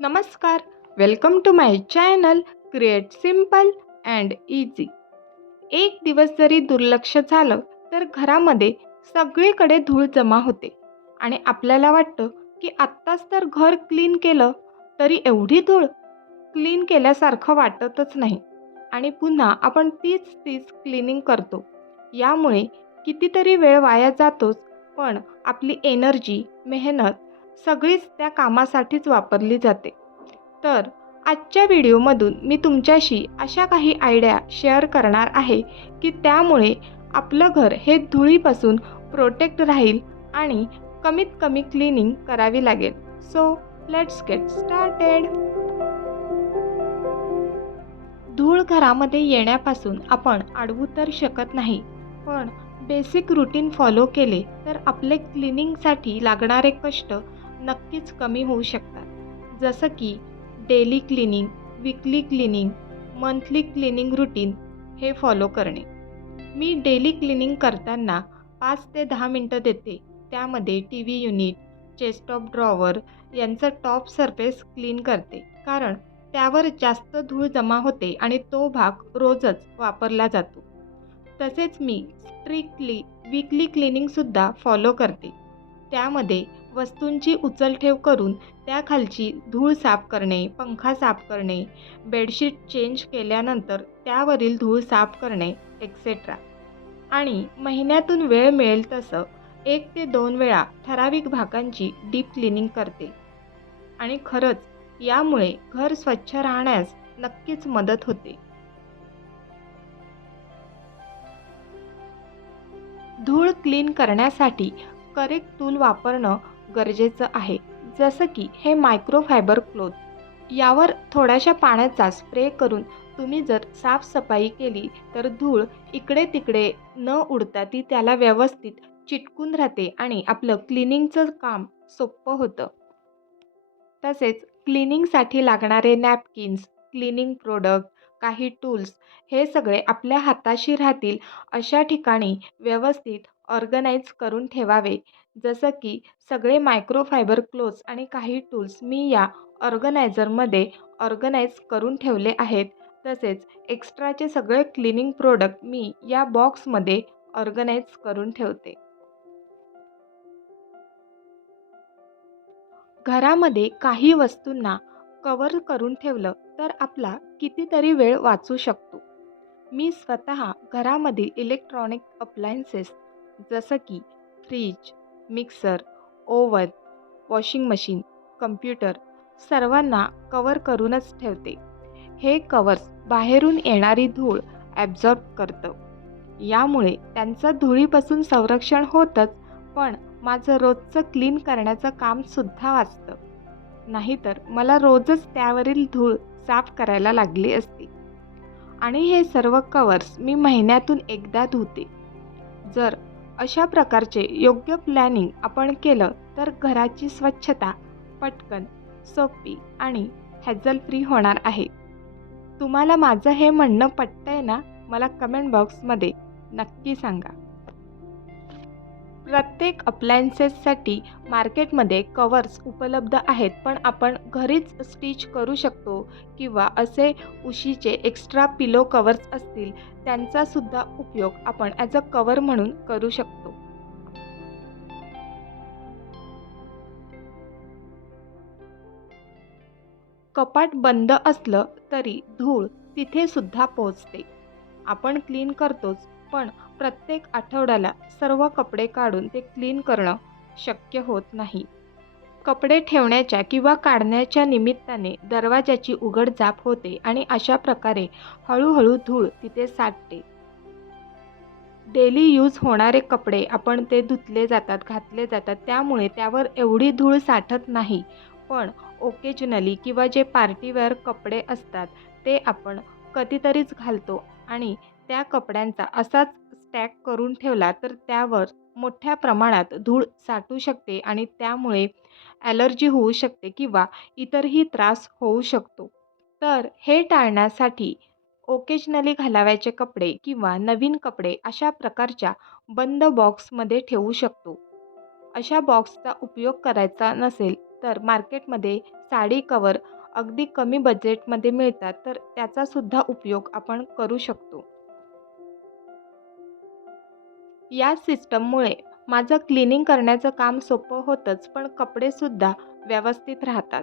नमस्कार. Welcome to my channel create simple and easy एक दिवस जरी दुर्लक्ष झालं तर घरामध्ये सगळीकडे धूळ जमा होते. आणि आपल्याला वाटतं की आत्ताच तर घर क्लीन केलं तरी एवढी धूळ क्लीन केल्यासारखं वाटतच नाही. आणि पुन्हा आपण तीच तीच क्लिनिंग करतो. यामुळे कितीतरी वेळ वाया जातोच पण आपली एनर्जी मेहनत सगळीच त्या कामासाठीच वापरली जाते. तर आजच्या व्हिडिओमधून मी तुमच्याशी अशा काही आयडिया शेअर करणार आहे की त्यामुळे आपलं घर हे धुळीपासून प्रोटेक्ट राहील आणि कमीत कमी क्लिनिंग करावी लागेल. सो लेट्स गेट स्टार्टेड धूळ घरामध्ये येण्यापासून आपण अडवू तर शकत नाही पण बेसिक रुटीन फॉलो केले तर आपले क्लिनिंगसाठी लागणारे कष्ट नक्कीच कमी होऊ शकतात. जसं की daily cleaning weekly cleaning monthly cleaning routine हे फॉलो करणे. मी डेली क्लिनिंग करताना पाच ते दहा मिनटं देते. त्यामध्ये T V unit chest of drawer यांचं टॉप सरफेस क्लीन करते. कारण त्यावर जास्त धूळ जमा होते आणि तो भाग रोजच वापरला जातो. तसेच मी स्ट्रिक्टली वीकली क्लिनिंगसुद्धा फॉलो करते. त्यामध्ये वस्तूंची उचलठेव करून त्याखालची धूळ साफ करणे पंखा साफ करणे बेडशीट चेंज केल्यानंतर त्यावरील धूळ साफ करणे एक्सेट्रा आणि महिन्यातून वेळ मिळेल तसं एक ते दोन वेळा ठराविक भागांची डीप क्लिनिंग करते. आणि खरंच यामुळे घर स्वच्छ राहण्यास नक्कीच मदत होते. धूळ क्लीन करण्यासाठी करेक्ट टूल वापरणं गरजेचं आहे. जसं की हे मायक्रोफायबर क्लोथ यावर थोड्याशा पाण्याचा स्प्रे करून तुम्ही जर साफसफाई केली तर धूळ इकडे तिकडे न उडता ती त्याला व्यवस्थित चिटकून राहते आणि आपलं क्लिनिंगचं काम सोपं होतं. तसेच क्लिनिंगसाठी लागणारे नॅपकिन्स क्लिनिंग प्रोडक्ट काही टूल्स हे सगळे आपल्या हाताशी राहतील अशा ठिकाणी व्यवस्थित ऑर्गनाईज करून ठेवावे. जसं की सगळे मायक्रोफायबर क्लोथ्स आणि काही टूल्स मी या ऑर्गनायझरमध्ये ऑर्गनाईज करून ठेवले आहेत. तसेच एक्स्ट्राचे सगळे क्लिनिंग प्रोडक्ट मी या बॉक्समध्ये ऑर्गनाईज करून ठेवते. घरामध्ये काही वस्तूंना कवर करून ठेवलं तर आपला कितीतरी वेळ वाचू शकतो. मी स्वतः घरामधील इलेक्ट्रॉनिक अप्लायन्सेस जसं की fridge mixer oven washing machine computer सर्वांना कवर करूनच ठेवते. हे कवर्स बाहेरून येणारी धूळ ॲब्झॉर्ब करतं. यामुळे त्यांचं धुळीपासून संरक्षण होतंच पण माझं रोजचं क्लीन करण्याचं कामसुद्धा वाचतं. नाहीतर मला रोजच त्यावरील धूळ साफ करायला लागली असती. आणि हे सर्व कवर्स मी महिन्यातून एकदा धुते. जर अशा प्रकारचे योग्य प्लॅनिंग आपण केलं तर घराची स्वच्छता पटकन सोपी आणि हॅझल फ्री होणार आहे. तुम्हाला माझं हे म्हणणं पटतंय ना? मला कमेंट बॉक्समध्ये नक्की सांगा. प्रत्येक अप्लायन्सेससाठी मार्केटमध्ये कवर्स उपलब्ध आहेत पण आपण घरीच स्टिच करू शकतो किंवा असे उशीचे एक्स्ट्रा पिलो कवर्स असतील त्यांचासुद्धा उपयोग आपण ॲज अ कवर म्हणून करू शकतो. कपाट बंद असलं तरी धूळ तिथे सुद्धा आपण क्लीन करतोच पण प्रत्येक आठवड्याला सर्व कपडे काढून ते क्लीन करणं शक्य होत नाही. कपडे ठेवण्याच्या किंवा काढण्याच्या निमित्ताने दरवाजाची उघडझाप होते आणि अशा प्रकारे हळूहळू धूळ तिथे साठते. डेली यूज होणारे कपडे आपण ते धुतले जातात घातले जातात त्यामुळे त्यावर एवढी धूळ साठत नाही. पण ओकेजनली किंवा जे पार्टीवेअर कपडे असतात ते आपण कधीतरीच घालतो आणि त्या कपड्यांचा असाच स्टॅक करून ठेवला तर त्यावर मोठ्या प्रमाणात धूळ साठू शकते आणि त्यामुळे ॲलर्जी होऊ शकते किंवा इतरही त्रास होऊ शकतो. तर हे टाळण्यासाठी ओकेजनली घालावायचे कपडे किंवा नवीन कपडे अशा प्रकारच्या बंद बॉक्समध्ये ठेवू शकतो. अशा बॉक्सचा उपयोग करायचा नसेल तर मार्केटमध्ये साडी कवर अगदी कमी बजेटमध्ये मिळतात तर त्याचासुद्धा उपयोग आपण करू शकतो. या सिस्टममुळे माझं क्लिनिंग करण्याचं काम सोपं होतंच पण कपडेसुद्धा व्यवस्थित राहतात.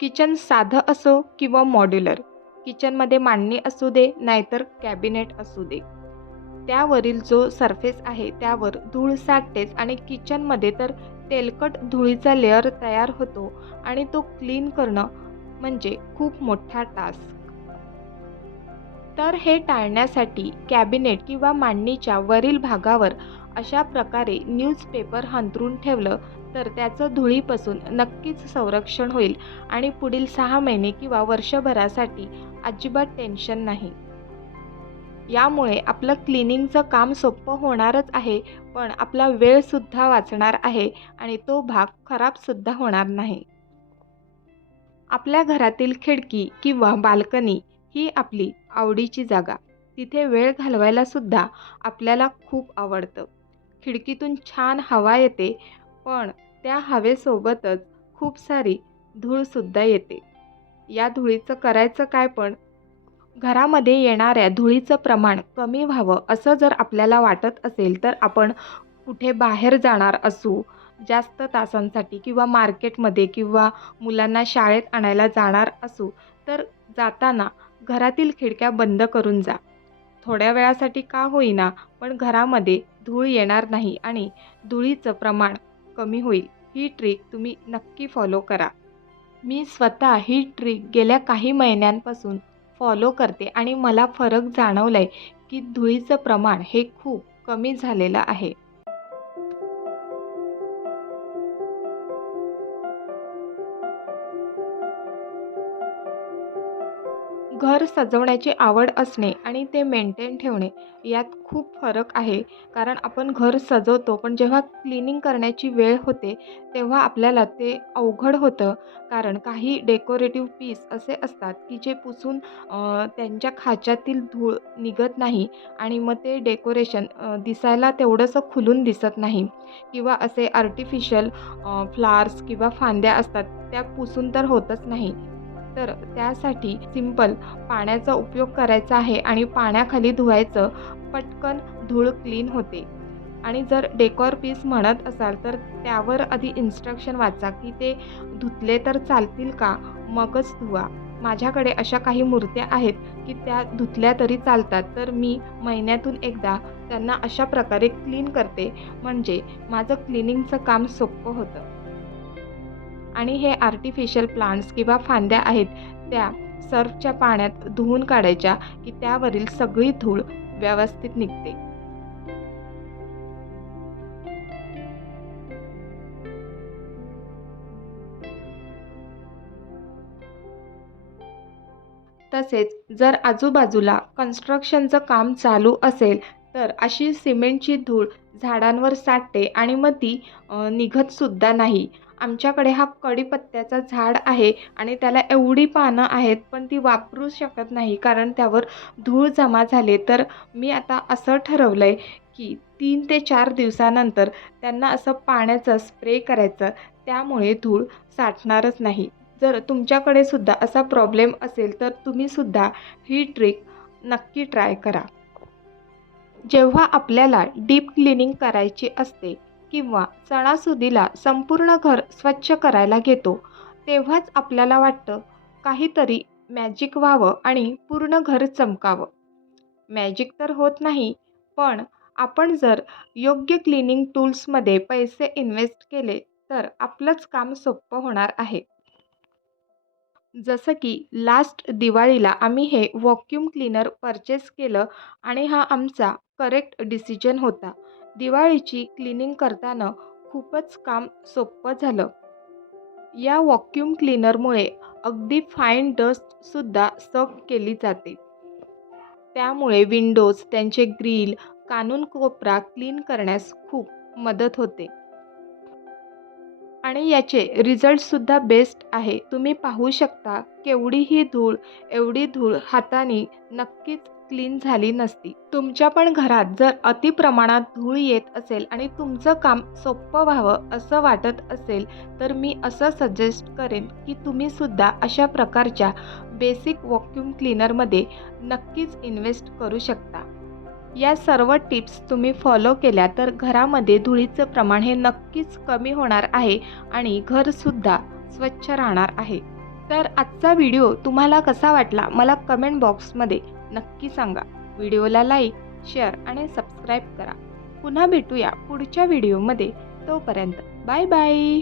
किचन साधं असो किंवा मॉड्युलर किचनमध्ये मांडणी असू दे नाहीतर कॅबिनेट असू दे. त्यावरील जो सरफेस आहे त्यावर धूळ साठतेच आणि किचनमध्ये तर तेलकट धुळीचा लेअर तयार होतो आणि तो क्लीन करणं म्हणजे खूप मोठा टास्क तर हे टाळण्यासाठी कॅबिनेट किंवा मांडणीच्या वरील भागावर अशा प्रकारे न्यूजपेपर हंतरून ठेवलं तर त्याचं धुळीपासून नक्कीच संरक्षण होईल आणि पुढील सहा महिने किंवा वर्षभरासाठी अजिबात टेन्शन नाही. यामुळे आपलं क्लिनिंगचं काम सोपं होणारच आहे पण आपला वेळसुद्धा वाचणार आहे आणि तो भाग खराबसुद्धा होणार नाही. आपल्या घरातील खिडकी किंवा बाल्कनी ही आपली आवडीची जागा. तिथे वेळ घालवायला सुद्धा आपल्याला खूप आवडतं. खिडकीतून छान हवा येते पण त्या हवेसोबतच खूप सारी धूळसुद्धा येते. या धुळीचं करायचं काय पण? घरामध्ये येणाऱ्या धुळीचं प्रमाण कमी व्हावं असं जर आपल्याला वाटत असेल तर आपण कुठे बाहेर जाणार असू जास्त तासांसाठी किंवा मार्केटमध्ये किंवा मुलांना शाळेत आणायला जाणार असू तर जाताना घरातील खिडक्या बंद करून जा. थोड्या वेळासाठी का होईना पण घरामध्ये धूळ येणार नाही आणि धुळीचं प्रमाण कमी होईल. ही ट्रिक तुम्ही नक्की फॉलो करा. मी स्वतः ही ट्रिक गेल्या काही महिन्यांपासून फॉलो करते आणि मला फरक जाणवला आहे की धुळीचं प्रमाण हे खूप कमी झालेलं आहे. घर सजवण्याची आवड असणे आणि ते मेंटेन ठेवणे यात खूप फरक आहे. कारण आपण घर सजवतो पण जेव्हा क्लिनिंग करण्याची वेळ होते तेव्हा आपल्याला ते अवघड होतं. कारण काही डेकोरेटिव्ह पीस असे असतात की जे पुसून त्यांच्या खाच्यातील धूळ निघत नाही आणि मग ते डेकोरेशन दिसायला तेवढंसं खुलून दिसत नाही. किंवा असे आर्टिफिशियल फ्लावर्स किंवा फांद्या असतात त्या पुसून तर होतच नाही. तर त्यासाठी सिंपल पाण्याचा उपयोग करायचा आहे आणि पाण्याखाली धुवायचं पटकन धूळ क्लीन होते. आणि जर डेकोर पीस म्हणत असाल तर त्यावर आधी इन्स्ट्रक्शन वाचा की ते धुतले तर चालतील का? मगच धुवा. माझ्याकडे अशा काही मूर्त्या आहेत की त्या धुतल्या तरी चालतात तर मी महिन्यातून एकदा त्यांना अशा प्रकारे क्लीन करते. म्हणजे माझं क्लिनिंगचं काम सोपं होतं. आणि हे आर्टिफिशियल प्लांट्स किंवा फांद्या आहेत त्या सर्फच्या पाण्यात धुवून काढायच्या की त्यावरील सगळी धूळ व्यवस्थित निघते. तसेच जर आजूबाजूला कन्स्ट्रक्शनचं काम चालू असेल तर अशी सिमेंटची धूळ झाडांवर साठते आणि मग ती निघतसुद्धा नाही. आमच्याकडे हा कडीपत्त्याचा झाड आहे आणि त्याला एवढी पानं आहेत पण ती वापरू शकत नाही कारण त्यावर धूळ जमा झाले. तर मी आता असं ठरवलं आहे की तीन ते चार दिवसानंतर त्यांना असं पाण्याचं स्प्रे करायचं. त्यामुळे धूळ साठणारच नाही. जर तुमच्याकडे सुद्धा असा प्रॉब्लेम असेल तर तुम्हीसुद्धा ही ट्रिक नक्की ट्राय करा. जेव्हा आपल्याला डीप क्लिनिंग करायची असते किंवा सणासुदीला संपूर्ण घर स्वच्छ करायला घेतो तेव्हाच आपल्याला वाटतं काहीतरी मॅजिक व्हावं आणि पूर्ण घर चमकावं. मॅजिक तर होत नाही पण आपण जर योग्य क्लिनिंग टूल्समध्ये पैसे इन्व्हेस्ट केले तर आपलंच काम सोपं होणार आहे. जसं की लास्ट दिवाळीला आम्ही हे वॉक्यूम क्लीनर परचेस केलं आणि हा आमचा करेक्ट डिसिजन होता. दिवाळीची क्लिनिंग करताना खूपच काम सोपं झालं. या वॉक्यूम क्लीनरमुळे अगदी फाईन डस्टसुद्धा सक केली जाते. त्यामुळे विंडोज त्यांचे ग्रिल कानून कोपरा क्लीन करण्यास खूप मदत होते. आणि याचे रिझल्टसुद्धा बेस्ट आहे. तुम्ही पाहू शकता केवढी ही धूळ एवढी धूळ हाताने नक्कीच क्लीन झाली नसती. तुमच्या पण घरात जर अति प्रमाणात धूळ येत असेल आणि तुमचं काम सोपं व्हावं असं वाटत असेल तर मी असं सजेस्ट करेन की तुम्ही सुद्धा अशा प्रकारच्या बेसिक वॉक्यूम क्लीनरमध्ये नक्कीच इन्व्हेस्ट करू शकता. या सर्व टिप्स तुम्ही फॉलो केल्या तर घरामध्ये धुळीचं प्रमाण हे नक्कीच कमी होणार आहे आणि घरसुद्धा स्वच्छ राहणार आहे. तर आजचा व्हिडिओ तुम्हाला कसा वाटला? मला कमेंट बॉक्समध्ये नक्की सांगा. व्हिडिओला लाईक शेअर आणि सबस्क्राईब करा. पुन्हा भेटूया पुढच्या व्हिडिओमध्ये. तोपर्यंत बाय बाय.